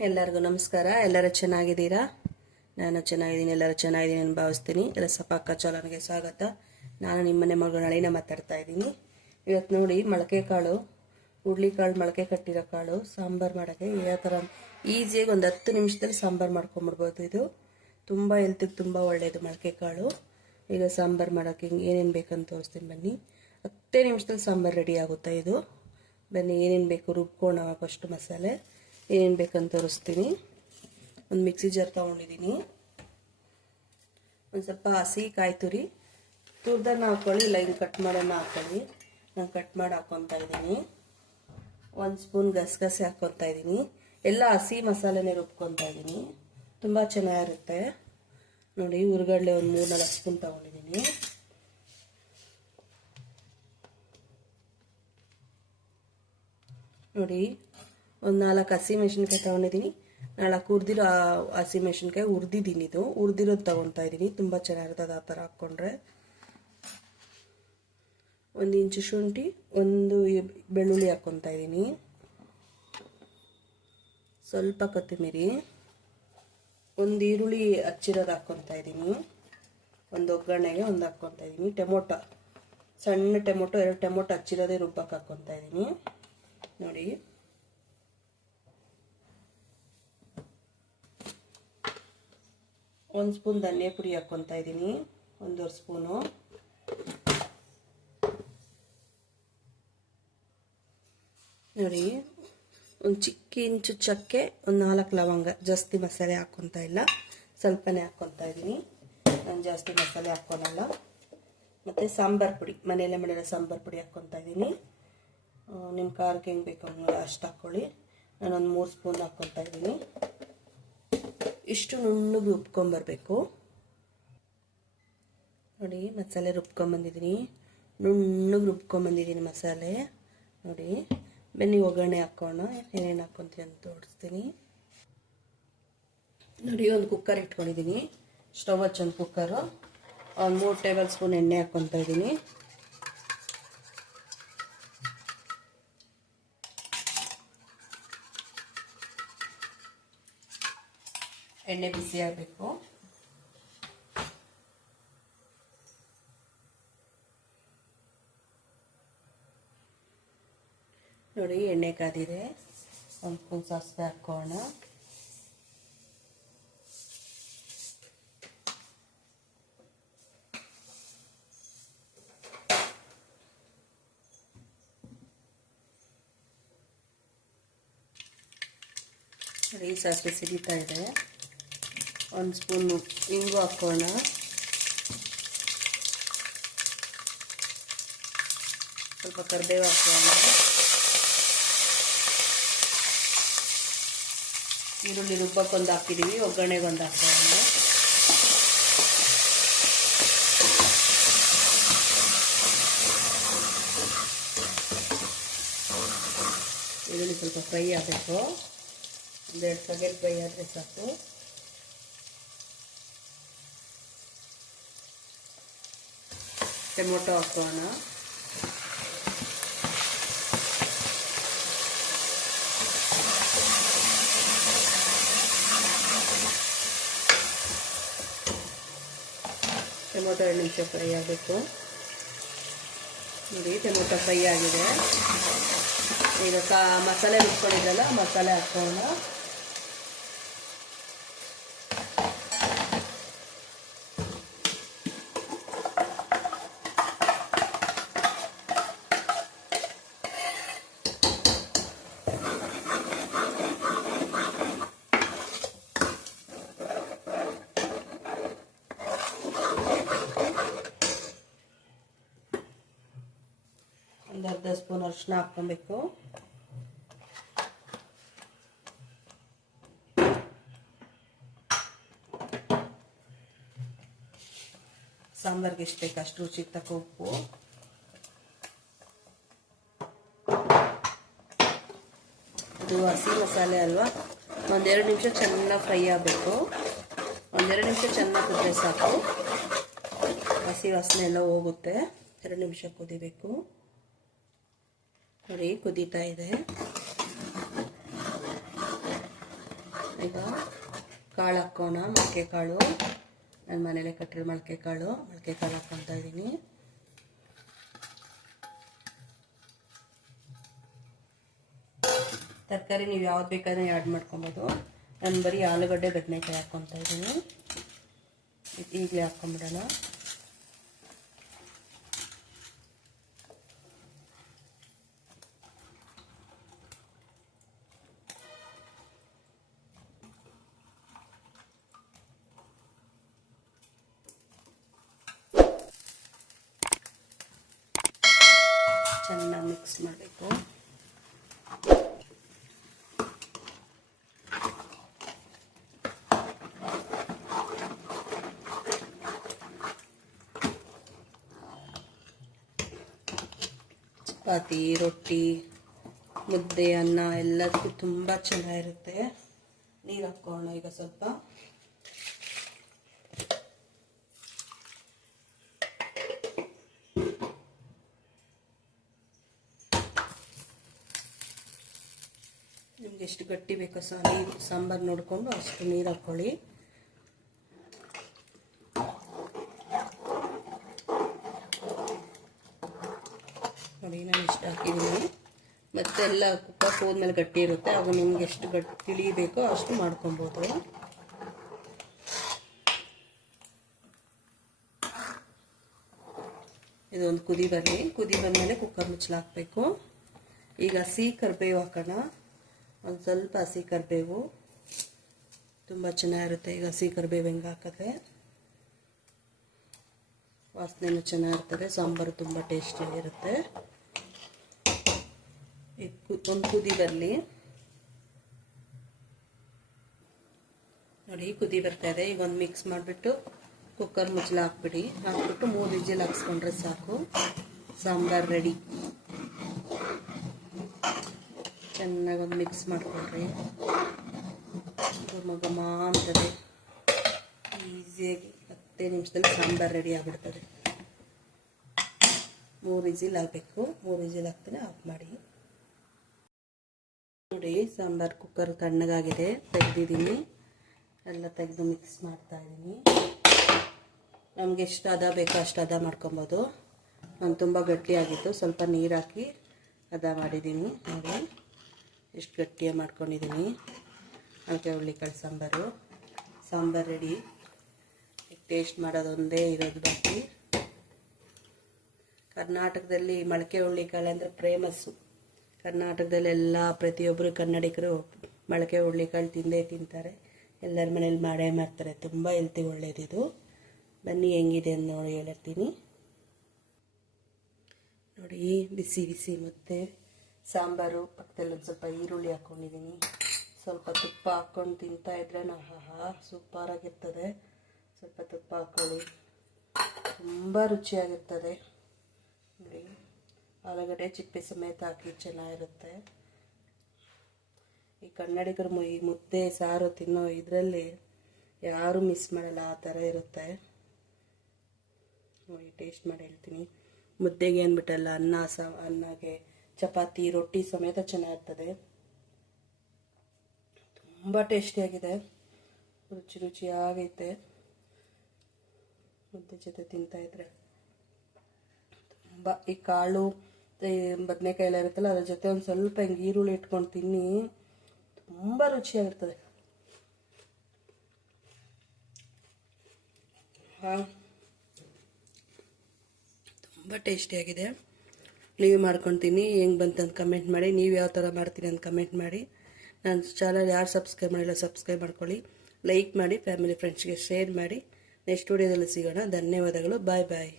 ಎಲ್ಲರಿಗೂ ನಮಸ್ಕಾರ. ಎಲ್ಲರೂ ಚೆನ್ನಾಗಿದ್ದೀರಾ? ನಾನು ಚೆನ್ನಾಗಿದ್ದೀನಿ, ಎಲ್ಲರೂ ಚೆನ್ನಾಗಿದ್ದೀನಿ ಅಂತ ಭಾವಿಸ್ತೀನಿ. ಎಲ್ಲ ಸಪಾಕ ಚಾಲನ್ಗೆ ಸ್ವಾಗತ. ನಾನು ನಿಮ್ಮನೆ ಮಗಳು ನಳಿನ ಮಾತಾಡ್ತಾ ಇದ್ದೀನಿ. ಇವತ್ತು ನೋಡಿ ಮೊಳಕೆ ಕಾಳು ಕಾಳು ಮೊಳಕೆ ಕಟ್ಟಿರೋ ಕಾಳು, ಸಾಂಬಾರು ಮಾಡೋಕ್ಕೆ ಯಾವ ಥರ ಈಸಿಯಾಗಿ ಒಂದು ಹತ್ತು ನಿಮಿಷದಲ್ಲಿ ಸಾಂಬಾರು ಮಾಡ್ಕೊಂಬಿಡ್ಬೋದು ಇದು. ತುಂಬ ಹೆಲ್ತಿಗೆ ತುಂಬ ಒಳ್ಳೆಯದು ಮೊಳಕೆ ಕಾಳು. ಈಗ ಸಾಂಬಾರು ಮಾಡೋಕ್ಕೆ ಹಿಂಗೆ ಏನೇನು ಬೇಕಂತ ತೋರಿಸ್ತೀನಿ ಬನ್ನಿ. ಹತ್ತೇ ನಿಮಿಷದಲ್ಲಿ ಸಾಂಬಾರು ರೆಡಿ ಆಗುತ್ತೆ ಇದು? ಬನ್ನಿ, ಏನೇನು ಬೇಕು ರುಬ್ಕೊಂಡು ಫಸ್ಟ್ ಮಸಾಲೆ. ಏನೇನು ಬೇಕಂತ ತೋರಿಸ್ತೀನಿ. ಒಂದು ಮಿಕ್ಸಿ ಜಾರ್ ತೊಗೊಂಡಿದ್ದೀನಿ ಒಂದು ಸ್ವಲ್ಪ ಹಸಿ ಕಾಯಿ ತುರಿ. ತುರ್ದನ್ನ ಹಾಕ್ಕೊಳ್ಳಿ ಇಲ್ಲ ಹಿಂಗೆ ಕಟ್ ಮಾಡೋಣ ಹಾಕೊಳ್ಳಿ. ನಾನು ಕಟ್ ಮಾಡಿ ಹಾಕ್ಕೊತಾ ಇದ್ದೀನಿ. ಒಂದು ಸ್ಪೂನ್ ಗಸಗಸೆ ಹಾಕ್ಕೊತಾ ಇದ್ದೀನಿ. ಎಲ್ಲ ಹಸಿ ಮಸಾಲೆನೇ ರುಬ್ಕೊತಾ ಇದ್ದೀನಿ. ತುಂಬ ಚೆನ್ನಾಗಿರುತ್ತೆ. ನೋಡಿ, ಹುರ್ಗಡ್ಲೆ ಒಂದು ಮೂರು ನಾಲ್ಕು ಸ್ಪೂನ್ ತೊಗೊಂಡಿದ್ದೀನಿ ನೋಡಿ ಒಂದು ನಾಲ್ಕು ಹಸಿ ಮೆಣಸಿನ್ಕಾಯಿ ತೊಗೊಂಡಿದ್ದೀನಿ ನಾಲ್ಕು ಹುರಿದಿರೋ ಹಸಿ ಮೆಣಸಿನ್ಕಾಯಿ ಹುರಿದಿದ್ದೀನಿ ಇದು. ಹುರಿದಿರೋದು ತೊಗೊತಾ ಇದ್ದೀನಿ ತುಂಬ ಚೆನ್ನಾಗಿರ್ತದೆ ಆ ಥರ ಹಾಕ್ಕೊಂಡ್ರೆ. ಒಂದು ಇಂಚು ಶುಂಠಿ, ಒಂದು ಬೆಳ್ಳುಳ್ಳಿ ಹಾಕ್ಕೊತಾ ಇದ್ದೀನಿ ಸ್ವಲ್ಪ ಕೊತ್ತಂಬರಿ, ಒಂದು ಈರುಳ್ಳಿ ಹಚ್ಚಿರೋದು ಹಾಕ್ಕೊತಾ ಇದ್ದೀನಿ ಒಂದು ಒಗ್ಗರಣೆಗೆ ಒಂದು ಹಾಕ್ಕೊತಾ ಇದ್ದೀನಿ ಟೊಮೊಟೊ, ಸಣ್ಣ ಟೊಮೊಟೊ, ಎರಡು ಟೊಮೊಟೊ ಹಚ್ಚಿರೋದೇ ರುಬ್ಬಕ್ಕೆ ಹಾಕ್ಕೊತಾ ಇದ್ದೀನಿ ನೋಡಿ. ಒಂದು ಸ್ಪೂನ್ ಧನಿಯಾ ಪುಡಿ ಹಾಕ್ಕೊತಾ ಇದ್ದೀನಿ ಒಂದೂವರೆ ಸ್ಪೂನು. ನೋಡಿ, ಒಂದು ಚಿಕ್ಕ ಇಂಚು ಚಕ್ಕೆ, ಒಂದು ನಾಲ್ಕು ಲವಂಗ. ಜಾಸ್ತಿ ಮಸಾಲೆ ಹಾಕ್ಕೊತಾ ಇಲ್ಲ. ಸ್ವಲ್ಪನೇ ಹಾಕ್ಕೊತಾ ಇದ್ದೀನಿ ನಾನು ಜಾಸ್ತಿ ಮಸಾಲೆ ಹಾಕ್ಕೊಳಲ್ಲ. ಮತ್ತು ಸಾಂಬಾರು ಪುಡಿ, ಮನೆಯಲ್ಲೇ ಮಾಡಿರೋ ಸಾಂಬಾರು ಪುಡಿ ಹಾಕ್ಕೊತಾ ಇದ್ದೀನಿ ನಿಮ್ಮ ಖಾರಕ್ಕೆ ಹೆಂಗೆ ಬೇಕು ಅಷ್ಟು ಹಾಕ್ಕೊಳ್ಳಿ ನಾನೊಂದು ಮೂರು ಸ್ಪೂನ್ ಹಾಕ್ಕೊತಾ ಇದ್ದೀನಿ ಇಷ್ಟು ನುಣ್ಣಗೆ ರುಬ್ಕೊಂಬರ್ಬೇಕು. ನೋಡಿ, ಮಸಾಲೆ ರುಬ್ಕೊಂಬಂದಿದ್ದೀನಿ. ನುಣ್ಣಗೆ ರುಬ್ಕೊಂಬಂದಿದ್ದೀನಿ ಮಸಾಲೆ. ನೋಡಿ, ಬನ್ನಿ, ಒಗ್ಗರಣೆ ಹಾಕೋಣ. ಏನೇನು ಹಾಕ್ಕೊಂತೀನಿ ಅಂತ ತೋರಿಸ್ತೀನಿ. ನೋಡಿ, ಒಂದು ಕುಕ್ಕರ್ ಇಟ್ಕೊಂಡಿದ್ದೀನಿ. ಸ್ಟವ್ ಹಚ್ಚೊಂದು ಕುಕ್ಕರು. ಒಂದು ಮೂರು ಟೇಬಲ್ ಸ್ಪೂನ್ ಎಣ್ಣೆ ಹಾಕ್ಕೊತಾ ಇದ್ದೀನಿ. ಎಣ್ಣೆ ಬಿಸಿ ಆಗಬೇಕು. ನೋಡಿ ಎಣ್ಣೆ ಕಾದಿದೆ. ಒಂದು ಸ್ಪೂನ್ ಸಾಸಿವೆ ಹಾಕೋಣ. ನೋಡಿ ಸಾಸಿವೆ ಸಿಡಿತಾ ಇದೆ. ಒಂದು ಸ್ಪೂನು ಇಂಗು ಹಾಕೋಣ. ಸ್ವಲ್ಪ ಕರಿಬೇವು ಹಾಕೋಣ. ಈರುಳ್ಳಿ ರುಬ್ಬಕ್ಕೊಂದು ಹಾಕಿದ್ದೀವಿ ಒಗ್ಗರಣೆಗೊಂದು ಹಾಕೋಣ. ಈರುಳ್ಳಿ ಸ್ವಲ್ಪ ಫ್ರೈ ಆಗಬೇಕು. ಒಂದೆರಡು ಸೆಕೆಂಡ್ ಫ್ರೈ ಆದರೆ ಸಾಕು. ಟೊಮೊಟೊ ಹಾಕೋಣ. ಟೊಮೊಟೊ ಎರಡು ನಿಮಿಷ ಫ್ರೈ ಆಗಬೇಕು. ನೋಡಿ, ಟೊಮೊಟೊ ಫ್ರೈ ಆಗಿದೆ. ಈಗ ಕಾ ಮಸಾಲೆ ರುಬ್ಕೊಂಡಿದ್ದಲ್ಲ ಮಸಾಲೆ ಹಾಕೋಣ. ಒಂದು ಅರ್ಧ ಸ್ಪೂನ್ ಅರಿಶಿನ ಹಾಕ್ಕೊಬೇಕು. ಸಾಂಬಾರ್ಗೆ ಎಷ್ಟು ಬೇಕು ಅಷ್ಟು ರುಚಿಗೆ ತಕ್ಕ ಉಪ್ಪು. ಇದು ಹಸಿ ಮಸಾಲೆ ಅಲ್ವಾ? ಒಂದೆರಡು ನಿಮಿಷ ಚೆನ್ನಾಗಿ ಫ್ರೈ ಆಗಬೇಕು. ಒಂದೆರಡು ನಿಮಿಷ ಚೆನ್ನಾಗಿ ಕುದ್ರೆ ಸಾಕು. ಹಸಿ ವಾಸನೆ ಎಲ್ಲ ಹೋಗುತ್ತೆ. ಎರಡು ನಿಮಿಷ ಕುದಿಬೇಕು. ನೋಡಿ, ಕುದೀತಾ ಇದೆ. ಈಗ ಕಾಳು ಹಾಕೋಣ ಮೊಳಕೆ ಕಾಳು. ನನ್ನ ಮನೇಲೆ ಕಟ್ಟಿರೋ ಮೊಳಕೆ ಕಾಳು. ಮೊಳಕೆ ಕಾಳು ಹಾಕ್ಕೊತಾ ಇದ್ದೀನಿ. ತರಕಾರಿ ನೀವು ಯಾವ್ದು ಬೇಕಾದ್ರೆ ಆ್ಯಡ್ ಮಾಡ್ಕೊಬೋದು. ನಾನು ಬರೀ ಆಲೂಗಡ್ಡೆ, ಬದನೆಕಾಯಿ ಹಾಕ್ಕೊತಾ ಇದ್ದೀನಿ. ಈಗಲೇ ಹಾಕ್ಕೊಂಬಿಡೋಣ ಚೆನ್ನಾಗಿ ಮಿಕ್ಸ್ ಮಾಡಬೇಕು. ಚಪಾತಿ ರೊಟ್ಟಿ ಮುದ್ದೆ ಅನ್ನ ಎಲ್ಲದಕ್ಕೂ ತುಂಬ ಚೆನ್ನಾಗಿರುತ್ತೆ. ನೀರು ಹಾಕೋಣ ಈಗ ಸ್ವಲ್ಪ. ನಿಮ್ಗೆ ಎಷ್ಟು ಗಟ್ಟಿ ಬೇಕೋ ಸಹ ನೀರು, ಸಾಂಬಾರು ನೋಡಿಕೊಂಡು ಅಷ್ಟು ನೀರು ಹಾಕ್ಕೊಳ್ಳಿ ನೋಡಿ, ನಾನು ಇಷ್ಟು ಹಾಕಿದ್ದೀನಿ. ಮತ್ತೆ ಎಲ್ಲ ಕುಕ್ಕರ್ ಹೋದ್ಮೇಲೆ ಗಟ್ಟಿ ಇರುತ್ತೆ. ಆಗ ನಿಮ್ಗೆ ಎಷ್ಟು ಗಟ್ಟಿ ತಿಳಿಬೇಕೋ ಅಷ್ಟು ಮಾಡ್ಕೊಬೋದು. ಇದೊಂದು ಕುದಿ ಬರಲಿ. ಕುದಿ ಬಂದಮೇಲೆ ಕುಕ್ಕರ್ ಮುಚ್ಚಲಾಕ್ಬೇಕು ಈಗ ಹಸಿ ಕರಿಬೇವು ಹಾಕೋಣ. ಒಂದು ಸ್ವಲ್ಪ ಹಸಿ ಕರಿಬೇವು. ತುಂಬ ಚೆನ್ನಾಗಿರುತ್ತೆ. ಈಗ ಹಸಿ ಕರಿಬೇವು ಹೆಂಗೆ ಹಾಕಿದ್ರೆ? ವಾಸನೆನೂ ಚೆನ್ನಾಗಿರ್ತದೆ. ಸಾಂಬಾರು ತುಂಬ ಟೇಸ್ಟಿಯಾಗಿರುತ್ತೆ ಒಂದು ಕುದಿ ಬರಲಿ. ನೋಡಿ, ಕುದಿ ಬರ್ತಾ ಇದೆ. ಈಗ ಒಂದು ಮಿಕ್ಸ್ ಮಾಡಿಬಿಟ್ಟು ಕುಕ್ಕರ್ ಮುಚ್ಚಲ ಹಾಕ್ಬಿಡಿ. ಹಾಕ್ಬಿಟ್ಟು ಮೂರು ವಿಜಿಲ್ ಹಾಕ್ಸ್ಕೊಂಡ್ರೆ ಸಾಕು. ಸಾಂಬಾರು ರೆಡಿ ಚೆನ್ನಾಗಿ ಒಂದು ಮಿಕ್ಸ್ ಮಾಡಿಕೊಡ್ರಿ ಘಮ ಘಮ ಅಂತದೆ. ಈಸಿಯಾಗಿ ಹತ್ತೇ ನಿಮಿಷದಲ್ಲಿ ಸಾಂಬಾರು ರೆಡಿ ಆಗಿಬಿಡ್ತದೆ. ಮೂರು ಇಜಿಲ್ ಆಗಬೇಕು. ಮೂರು ಇಜಿಲ್ ಹಾಕ್ತಾನೆ ಆಫ್ ಮಾಡಿ. ನೋಡಿ, ಸಾಂಬಾರು ಕುಕ್ಕರ್ ತಣ್ಣಗಾಗಿದೆ. ತೆಗೆದಿದ್ದೀನಿ. ಎಲ್ಲ ತೆಗೆದು ಮಿಕ್ಸ್ ಮಾಡ್ತಾ ಇದ್ದೀನಿ. ನಮಗೆ ಎಷ್ಟು ಅದ ಬೇಕೋ ಅಷ್ಟು ಅದ ಮಾಡ್ಕೊಬೋದು. ನಾನು ತುಂಬ ಗಟ್ಟಿಯಾಗಿತ್ತು ಸ್ವಲ್ಪ ನೀರು ಹಾಕಿ ಅದ ಮಾಡಿದ್ದೀನಿ. ನೋಡಿ. ಎಷ್ಟು ಗಟ್ಟಿಯಾಗಿ ಮಾಡ್ಕೊಂಡಿದ್ದೀನಿ. ಅದಕ್ಕೆ ಹುಳ್ಳಿಕಾಳು ಸಾಂಬಾರು. ಸಾಂಬಾರು ರೆಡಿ ಟೇಸ್ಟ್ ಮಾಡೋದೊಂದೇ ಇರೋದು ಬಾಕಿ. ಕರ್ನಾಟಕದಲ್ಲಿ ಮೊಳಕೆ ಹುಳ್ಳಿಕಾಳು ಅಂದರೆ ಫೇಮಸ್ಸು ಕರ್ನಾಟಕದಲ್ಲೆಲ್ಲ ಪ್ರತಿಯೊಬ್ಬರು ಕನ್ನಡಿಗರು ಮೊಳಕೆ ಹುಳ್ಳಿಕಾಳು ತಿಂದೇ ತಿಂತಾರೆ. ಎಲ್ಲರ ಮನೇಲಿ ಮಾಡೇ ಮಾಡ್ತಾರೆ. ತುಂಬ ಹೆಲ್ತಿ ಒಳ್ಳೇದಿದು ಬನ್ನಿ ಹೆಂಗಿದೆ ಅಂತ ನೋಡಿ ಹೇಳಿರ್ತೀನಿ ನೋಡಿ, ಬಿಸಿ ಬಿಸಿ ಮುದ್ದೆ ಸಾಂಬಾರು, ಪಕ್ಕದಲ್ಲಿ ಒಂದು ಸ್ವಲ್ಪ ಈರುಳ್ಳಿ ಹಾಕ್ಕೊಂಡಿದ್ದೀನಿ ಸ್ವಲ್ಪ ತುಪ್ಪ ಹಾಕ್ಕೊಂಡು ತಿಂತಾ ಇದ್ರೆ ಹಾ ಸೂಪರಾಗಿರ್ತದೆ ಸ್ವಲ್ಪ ತುಪ್ಪ ಹಾಕ್ಕೊಳ್ಳಿ ತುಂಬ ರುಚಿಯಾಗಿರ್ತದೆ. ನೋಡಿ, ಆಲೂಗಡ್ಡೆ, ಚಿಪ್ಪೆ ಸಮೇತ ಹಾಕಿ ಚೆನ್ನಾಗಿರುತ್ತೆ. ಈ ಕನ್ನಡಿಗರು ಈ ಮುದ್ದೆ, ಸಾರು ತಿನ್ನೋ ಇದರಲ್ಲಿ ಯಾರೂ ಮಿಸ್ ಮಾಡಲ್ಲ, ಆ ಥರ ಇರುತ್ತೆ. ನೋಡಿ ಟೇಸ್ಟ್ ಮಾಡಿ ಹೇಳ್ತೀನಿ. ಮುದ್ದೆಗೆ ಅಂದ್ಬಿಟ್ಟಲ್ಲ, ಅನ್ನ, ಸಾ, ಅನ್ನಗೆ ಚಪಾತಿ, ರೊಟ್ಟಿ ಸಮೇತ ಚೆನ್ನಾಗಿರ್ತದೆ. ತುಂಬ ಟೇಸ್ಟಿಯಾಗಿದೆ ರುಚಿ ರುಚಿಯಾಗೈತೆ ಮುದ್ದೆ ಜೊತೆ ತಿಂತಾ ಇದ್ರೆ. ತುಂಬ ಈ ಕಾಳು ಬದನೆಕಾಯಿ ಎಲ್ಲ ಇರುತ್ತಲ್ಲ, ಅದ್ರ ಜೊತೆ ಒಂದು ಸ್ವಲ್ಪ ಹಿಂಗೆ ಈರುಳ್ಳಿ ಇಟ್ಕೊಂಡು ತಿನ್ನಿ, ತುಂಬ ರುಚಿಯಾಗಿರ್ತದೆ. ಹಾಂ. ತುಂಬ ಟೇಸ್ಟಿಯಾಗಿದೆ ನೀವು ಮಾಡ್ಕೊತೀನಿ, ಹೆಂಗೆ ಬಂತಂತ ಕಮೆಂಟ್ ಮಾಡಿ, ನೀವು ಯಾವ ಥರ ಮಾಡ್ತೀನಿ ಅಂತ ಕಮೆಂಟ್ ಮಾಡಿ. ನನ್ನ ಚಾನಲ್ ಯಾರು ಸಬ್ಸ್ಕ್ರೈಬ್ ಮಾಡಿಲ್ಲ ಸಬ್ಸ್ಕ್ರೈಬ್ ಮಾಡ್ಕೊಳ್ಳಿ. ಲೈಕ್ ಮಾಡಿ ಫ್ಯಾಮಿಲಿ ಫ್ರೆಂಡ್ಸ್ಗೆ ಶೇರ್ ಮಾಡಿ. ನೆಕ್ಸ್ಟ್ ವಿಡಿಯೋದಲ್ಲಿ ಸಿಗೋಣ. ಧನ್ಯವಾದಗಳು. ಬಾಯ್ ಬಾಯ್